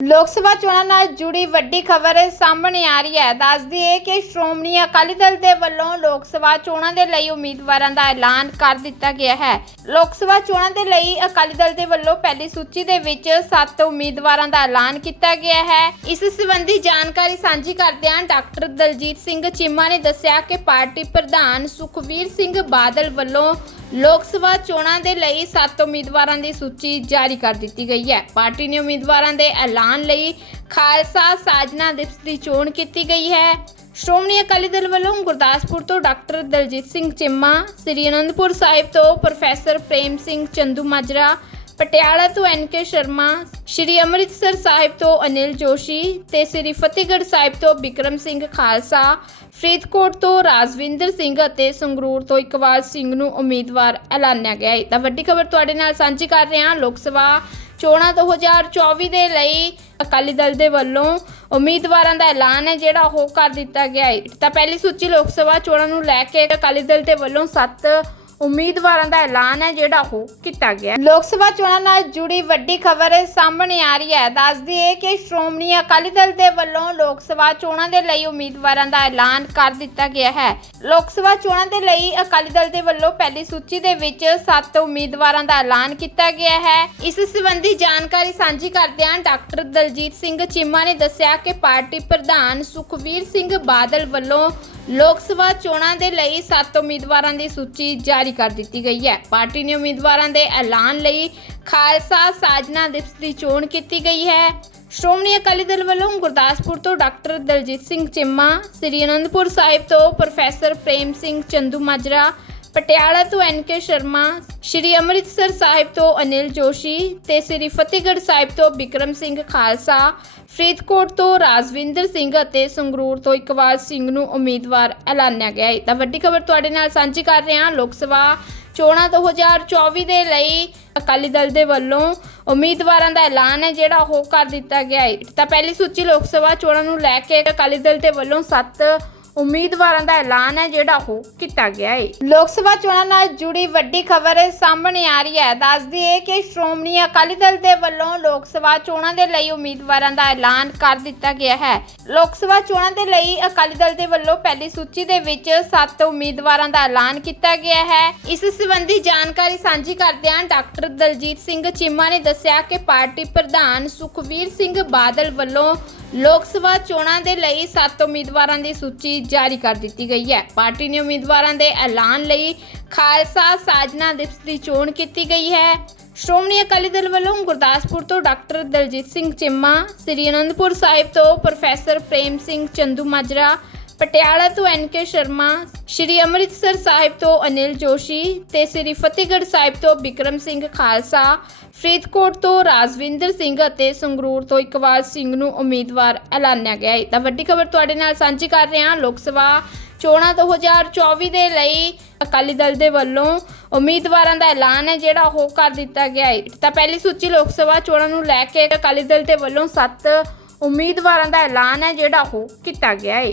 ਲੋਕ ਸਭਾ ਚੋਣਾਂ ਨਾਲ ਜੁੜੀ ਵੱਡੀ ਖਬਰ ਸਾਹਮਣੇ ਆ ਰਹੀ ਹੈ। ਦੱਸਦੀ ਹੈ ਕਿ ਸ਼੍ਰੋਮਣੀ ਅਕਾਲੀ ਦਲ ਦੇ ਵੱਲੋਂ ਲੋਕ ਸਭਾ ਚੋਣਾਂ ਦੇ ਲਈ ਉਮੀਦਵਾਰਾਂ ਦਾ ਐਲਾਨ ਕਰ ਦਿੱਤਾ ਗਿਆ ਹੈ। ਲੋਕ ਸਭਾ ਚੋਣਾਂ ਦੇ ਲਈ ਅਕਾਲੀ ਦਲ ਦੇ ਵੱਲੋਂ ਪਹਿਲੀ ਸੂਚੀ ਦੇ ਵਿੱਚ 7 ਉਮੀਦਵਾਰਾਂ ਦਾ ਐਲਾਨ ਕੀਤਾ ਗਿਆ ਹੈ। ਇਸ ਸੰਬੰਧੀ ਜਾਣਕਾਰੀ ਸਾਂਝੀ ਕਰਦਿਆਂ ਡਾਕਟਰ ਦਲਜੀਤ ਸਿੰਘ ਚੀਮਾ ਨੇ ਦੱਸਿਆ ਕਿ ਪਾਰਟੀ ਪ੍ਰਧਾਨ ਸੁਖਵੀਰ ਸਿੰਘ ਬਾਦਲ ਵੱਲੋਂ ਲੋਕ ਸਭਾ ਚੋਣਾਂ ਦੇ ਲਈ 7 ਉਮੀਦਵਾਰਾਂ ਦੀ ਸੂਚੀ ਜਾਰੀ ਕਰ ਦਿੱਤੀ ਗਈ ਹੈ। ਪਾਰਟੀ ਨੇ ਉਮੀਦਵਾਰਾਂ ਦੇ ਐਲਾਨ ਲਈ ਖਾਲਸਾ ਸਾਜਨਾ ਦਿਵਸ ਦੀ ਚੋਣ ਕੀਤੀ ਗਈ ਹੈ। ਸ਼੍ਰੋਮਣੀ ਅਕਾਲੀ ਦਲ ਵੱਲੋਂ ਗੁਰਦਾਸਪੁਰ ਤੋਂ ਡਾਕਟਰ ਦਲਜੀਤ ਸਿੰਘ ਚਿੰਮਾ ਸ੍ਰੀ ਅਨੰਦਪੁਰ ਸਾਹਿਬ ਤੋਂ ਪ੍ਰੋਫੈਸਰ ਪ੍ਰੇਮ ਸਿੰਘ ਚੰਦੂ ਮਾਜਰਾ, ਪਟਿਆਲਾ ਤੋਂ ਐਨ ਸ਼ਰਮਾ, ਸ਼੍ਰੀ ਅੰਮ੍ਰਿਤਸਰ ਸਾਹਿਬ ਤੋਂ ਅਨਿਲ ਜੋਸ਼ੀ ਤੇ ਸ੍ਰੀ ਫਤਿਹਗੜ੍ਹ ਸਾਹਿਬ ਤੋਂ ਬਿਕਰਮ ਸਿੰਘ ਖਾਲਸਾ, ਫਰੀਦਕੋਟ ਤੋਂ ਰਾਜਵਿੰਦਰ ਸਿੰਘ ਅਤੇ ਸੰਗਰੂਰ ਤੋਂ ਇਕਬਾਲ ਸਿੰਘ ਨੂੰ ਉਮੀਦਵਾਰ ਐਲਾਨਿਆ ਗਿਆ ਹੈ। ਤਾਂ ਵੱਡੀ ਖਬਰ ਤੁਹਾਡੇ ਨਾਲ ਸਾਂਝੀ ਕਰ ਰਹੇ ਹਾਂ। ਲੋਕ ਸਭਾ ਚੋਣਾਂ 2024 ਦੇ ਲਈ ਅਕਾਲੀ ਦਲ ਦੇ ਵੱਲੋਂ ਉਮੀਦਵਾਰਾਂ ਦਾ ਐਲਾਨ ਹੈ, ਜਿਹੜਾ ਉਹ ਕਰ ਦਿੱਤਾ ਗਿਆ ਹੈ। ਤਾਂ ਪਹਿਲੀ ਸੂਚੀ ਲੋਕ ਸਭਾ ਚੋਣਾਂ ਨੂੰ ਲੈ ਕੇ ਅਕਾਲੀ ਦਲ ਦੇ ਵੱਲੋਂ 7 ਉਮੀਦਵਾਰਾਂ ਦਾ ਐਲਾਨ ਹੈ ਜਿਹੜਾ ਉਹ ਕੀਤਾ ਗਿਆ ਲੋਕ ਸਭਾ ਚੋਣਾਂ ਨਾਲ ਜੁੜੀ ਵੱਡੀ ਖਬਰ ਸਾਹਮਣੇ ਆ ਰਹੀ ਹੈ। ਦੱਸਦੀ ਹੈ ਕਿ ਸ਼੍ਰੋਮਣੀ ਅਕਾਲੀ ਦਲ ਦੇ ਵੱਲੋਂ ਲੋਕ ਸਭਾ ਚੋਣਾਂ ਦੇ ਲਈ ਉਮੀਦਵਾਰਾਂ ਦਾ ਐਲਾਨ ਕਰ ਦਿੱਤਾ ਗਿਆ ਹੈ। ਲੋਕ ਸਭਾ ਚੋਣਾਂ ਦੇ ਲਈ ਅਕਾਲੀ ਦਲ ਦੇ ਵੱਲੋਂ ਪਹਿਲੀ ਸੂਚੀ ਦੇ ਵਿੱਚ 7 ਉਮੀਦਵਾਰਾਂ ਦਾ ਐਲਾਨ ਕੀਤਾ ਗਿਆ ਹੈ। ਇਸ ਸੰਬੰਧੀ ਜਾਣਕਾਰੀ ਸਾਂਝੀ ਕਰਦਿਆਂ ਡਾਕਟਰ ਦਲਜੀਤ ਸਿੰਘ ਚੀਮਾ ਨੇ ਦੱਸਿਆ ਕਿ ਪਾਰਟੀ ਪ੍ਰਧਾਨ ਸੁਖਵੀਰ ਸਿੰਘ ਬਾਦਲ ਵੱਲੋਂ ਲੋਕ ਸਭਾ ਚੋਣਾਂ ਦੇ ਲਈ 7 ਉਮੀਦਵਾਰਾਂ ਦੀ ਸੂਚੀ ਜਾਰੀ ਕਰ ਦਿੱਤੀ ਗਈ ਹੈ। ਪਾਰਟੀ ਨੇ ਉਮੀਦਵਾਰਾਂ ਦੇ ਐਲਾਨ ਲਈ ਖਾਲਸਾ ਸਾਜਨਾ ਦਿਵਸ ਦੀ ਚੋਣ ਕੀਤੀ ਗਈ ਹੈ। ਸ਼੍ਰੋਮਣੀ ਅਕਾਲੀ ਦਲ ਵੱਲੋਂ ਗੁਰਦਾਸਪੁਰ ਤੋਂ ਡਾਕਟਰ ਦਲਜੀਤ ਸਿੰਘ ਚਿੰਮਾ, ਸ੍ਰੀ ਅਨੰਦਪੁਰ ਸਾਹਿਬ ਤੋਂ ਪ੍ਰੋਫੈਸਰ ਪ੍ਰੇਮ ਸਿੰਘ ਚੰਦੂ ਮਾਜਰਾ ਪਟਿਆਲਾ ਤੋਂ ਐਨ ਕੇ ਸ਼ਰਮਾ, ਸ਼੍ਰੀ ਅੰਮ੍ਰਿਤਸਰ ਸਾਹਿਬ ਤੋਂ ਅਨਿਲ ਜੋਸ਼ੀ ਤੇ ਸ੍ਰੀ ਫਤਿਹਗੜ੍ਹ ਸਾਹਿਬ ਤੋਂ ਬਿਕਰਮ ਸਿੰਘ ਖਾਲਸਾ, ਫਰੀਦਕੋਟ ਤੋਂ ਰਾਜਵਿੰਦਰ ਸਿੰਘ ਅਤੇ ਸੰਗਰੂਰ ਤੋਂ ਇਕਬਾਲ ਸਿੰਘ ਨੂੰ ਉਮੀਦਵਾਰ ਐਲਾਨਿਆ ਗਿਆ ਹੈ। ਤਾਂ ਵੱਡੀ ਖਬਰ ਤੁਹਾਡੇ ਨਾਲ ਸਾਂਝੀ ਕਰ ਰਹੇ ਹਾਂ, ਲੋਕ ਸਭਾ ਚੋਣਾਂ 2024 ਦੇ ਲਈ ਅਕਾਲੀ ਦਲ ਦੇ ਵੱਲੋਂ ਉਮੀਦਵਾਰਾਂ ਦਾ ਐਲਾਨ ਹੈ, ਜਿਹੜਾ ਉਹ ਕਰ ਦਿੱਤਾ ਗਿਆ ਹੈ। ਤਾਂ ਪਹਿਲੀ ਸੂਚੀ ਲੋਕ ਸਭਾ ਚੋਣਾਂ ਨੂੰ ਲੈ ਕੇ ਅਕਾਲੀ ਦਲ ਦੇ ਵੱਲੋਂ 7 ਉਮੀਦਵਾਰਾਂ ਦਾ ਐਲਾਨ ਹੈ ਜਿਹੜਾ ਉਹ ਕੀਤਾ ਗਿਆ ਹੈ ਲੋਕ ਸਭਾ ਚੋਣਾਂ ਨਾਲ ਜੁੜੀ ਵੱਡੀ ਖਬਰ ਸਾਹਮਣੇ ਆ ਰਹੀ ਹੈ। ਦੱਸਦੀ ਹੈ ਕਿ ਸ਼੍ਰੋਮਣੀ ਅਕਾਲੀ ਦਲ ਦੇ ਵੱਲੋਂ ਲੋਕ ਸਭਾ ਚੋਣਾਂ ਦੇ ਲਈ ਉਮੀਦਵਾਰਾਂ ਦਾ ਐਲਾਨ ਕਰ ਦਿੱਤਾ ਗਿਆ ਹੈ। ਲੋਕ ਸਭਾ ਚੋਣਾਂ ਦੇ ਲਈ ਅਕਾਲੀ ਦਲ ਦੇ ਵੱਲੋਂ ਪਹਿਲੀ ਸੂਚੀ ਦੇ ਵਿੱਚ 7 ਉਮੀਦਵਾਰਾਂ ਦਾ ਐਲਾਨ ਕੀਤਾ ਗਿਆ ਹੈ। ਇਸ ਸੰਬੰਧੀ ਜਾਣਕਾਰੀ ਸਾਂਝੀ ਕਰਦਿਆਂ ਡਾਕਟਰ ਦਲਜੀਤ ਸਿੰਘ ਚੀਮਾ ਨੇ ਦੱਸਿਆ ਕਿ ਪਾਰਟੀ ਪ੍ਰਧਾਨ ਸੁਖਵੀਰ ਸਿੰਘ ਬਾਦਲ ਵੱਲੋਂ ਲੋਕ ਸਭਾ ਚੋਣਾਂ ਦੇ ਲਈ 7 ਉਮੀਦਵਾਰਾਂ ਦੀ ਸੂਚੀ ਜਾਰੀ ਕਰ ਦਿੱਤੀ ਗਈ ਹੈ। ਪਾਰਟੀ ਨੇ ਉਮੀਦਵਾਰਾਂ ਦੇ ਐਲਾਨ ਲਈ ਖਾਲਸਾ ਸਾਜਨਾ ਦਿਵਸ ਦੀ ਚੋਣ ਕੀਤੀ ਗਈ ਹੈ। ਸ਼੍ਰੋਮਣੀ ਅਕਾਲੀ ਦਲ ਵੱਲੋਂ ਗੁਰਦਾਸਪੁਰ ਤੋਂ ਡਾਕਟਰ ਦਲਜੀਤ ਸਿੰਘ ਚਿੰਮਾ, ਸ੍ਰੀ ਅਨੰਦਪੁਰ ਸਾਹਿਬ ਤੋਂ ਪ੍ਰੋਫੈਸਰ ਪ੍ਰੇਮ ਸਿੰਘ ਚੰਦੂ ਮਾਜਰਾ ਪਟਿਆਲਾ ਤੋਂ ਐਨ ਕੇ ਸ਼ਰਮਾ, ਸ਼੍ਰੀ ਅੰਮ੍ਰਿਤਸਰ ਸਾਹਿਬ ਤੋਂ ਅਨਿਲ ਜੋਸ਼ੀ ਤੇ ਸ੍ਰੀ ਫਤਿਹਗੜ੍ਹ ਸਾਹਿਬ ਤੋਂ ਵਿਕਰਮ ਸਿੰਘ ਖਾਲਸਾ, ਫਰੀਦਕੋਟ ਤੋਂ ਰਾਜਵਿੰਦਰ ਸਿੰਘ ਅਤੇ ਸੰਗਰੂਰ ਤੋਂ ਇਕਬਾਲ ਸਿੰਘ ਨੂੰ ਉਮੀਦਵਾਰ ਐਲਾਨਿਆ ਗਿਆ ਹੈ। ਤਾਂ ਵੱਡੀ ਖਬਰ ਤੁਹਾਡੇ ਨਾਲ ਸਾਂਝੀ ਕਰ ਰਹੇ ਹਾਂ। ਲੋਕ ਸਭਾ ਚੋਣਾਂ 2024 ਦੇ ਲਈ ਅਕਾਲੀ ਦਲ ਦੇ ਵੱਲੋਂ ਉਮੀਦਵਾਰਾਂ ਦਾ ਐਲਾਨ ਹੈ, ਜਿਹੜਾ ਉਹ ਕਰ ਦਿੱਤਾ ਗਿਆ ਹੈ। ਤਾਂ ਪਹਿਲੀ ਸੂਚੀ ਲੋਕ ਸਭਾ ਚੋਣਾਂ ਨੂੰ ਲੈ ਕੇ ਅਕਾਲੀ ਦਲ ਦੇ ਵੱਲੋਂ 7 ਉਮੀਦਵਾਰਾਂ ਦਾ ਐਲਾਨ ਹੈ, ਜਿਹੜਾ ਉਹ ਕੀਤਾ ਗਿਆ ਹੈ।